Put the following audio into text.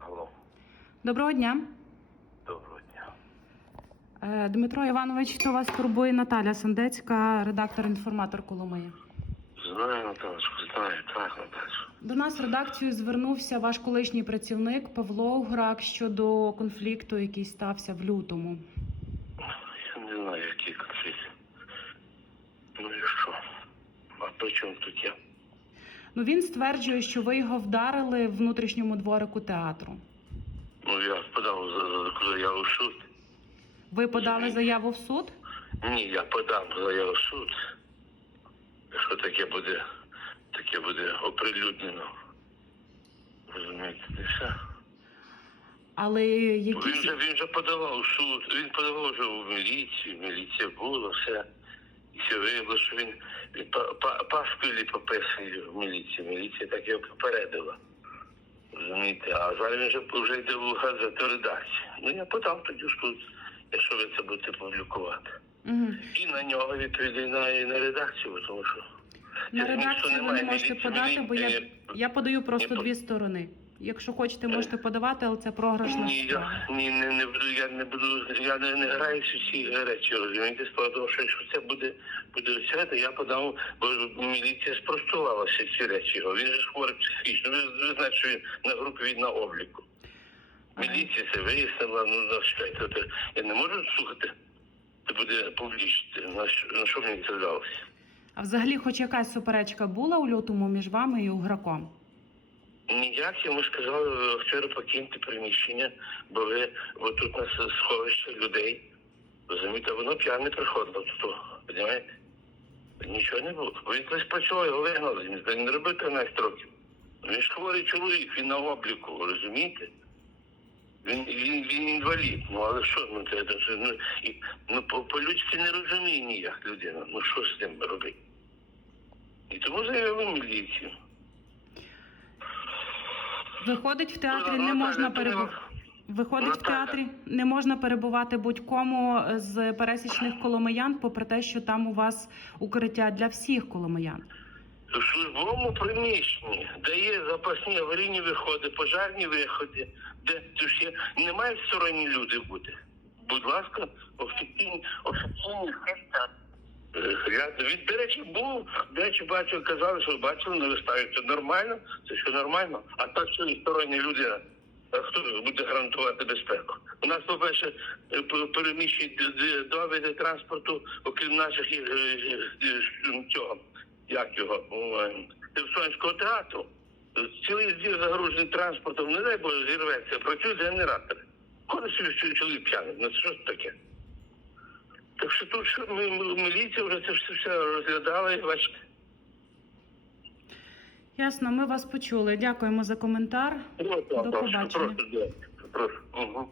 Алло, Доброго дня. доброго дня. Е, Дмитро Іванович, то вас турбує Наталя Сандецька, редактор-інформатор Коломиї. Знаю, Наталочку, знаю, так, Наталочку. До нас в редакцію звернувся ваш колишній працівник Павло Грак щодо конфлікту, який стався в лютому. Я не знаю, який конфлікт. Ну і що? А при чому тут я? Ну він стверджує, що ви його вдарили в внутрішньому дворику театру. Ну я подав за- за- заяву в суд. Ви подали заяву в суд? Ні, я подам заяву в суд. Якщо таке буде, таке буде оприлюднено. Розумієте, і все. Але Він які вже, він вже подавав у суд, він подавав вже в міліцію, міліція була, все. І все виявило, що він, па- пасквілі пописує в міліції. Міліція так його попередила. Розумієте, а зараз він вже, вже йде в газету редакції. Ну я подав тоді в суд, якщо ви це будете публікувати. Угу. І на нього відповідає на, і на редакцію, тому що на редакцію ви не можете міліції, подати, бо я, я подаю просто дві сторони. Якщо хочете, можете подавати, але це програшна Ні, я ні, не, не буду, я не буду, я не, не граюся в ці речі, розумієте, того, що якщо це буде, буде то я подам, бо міліція спростувала всі ці речі його. Він же хворий психічно. Ви, ви знаєте, що він на групі від на обліку. Міліція це вияснила, ну на що це, я не можу слухати. Це буде публічно. На що, на що мені це вдалося? А взагалі, хоч якась суперечка була у лютому між вами і Уграком? Ніяк йому сказали, вчора покиньте приміщення, бо ви отут нас сховище людей. Розумієте, воно п'яне приходило тут, розумієте? Нічого не було. Він колись працював, його вигнали, він не робив 13 років. Він ж хворий чоловік, він на обліку, розумієте? Він, він, він інвалід, ну але що, ну це, ну, і, ну по- по-людськи не розуміє ніяк людина. Ну що з ним робити? І тому заявили міліцію. Виходить, в театрі Ну, не можна перебувати. Виходить, в театрі не можна перебувати будь-кому з пересічних коломиян, попри те, що там у вас укриття для всіх коломиян. в службовому приміщенні, де є запасні аварійні виходи, пожарні виходи, де це ж є, не мають сторонні люди бути. Будь ласка, офіційні офіційні. Я, він, до речі, був, до речі, бачив, казали, що бачили на виставі. Це нормально, це що нормально, а так що і стороння людина. А хто буде гарантувати безпеку? У нас, по-перше, е, переміщують д- довіди транспорту, окрім наших е, е, е, цього, як його, е, Херсонського театру. Цілий двір загружений транспортом, не дай Боже, зірветься, працюють генератори. Собі чоловік п'яний, ну що це таке? Так що тут що ми, міліція вже це все, розглядали, розглядала і бачите. Ясно, ми вас почули. Дякуємо за коментар. Ну, так, До прошу, побачення. Прошу, прошу. Угу.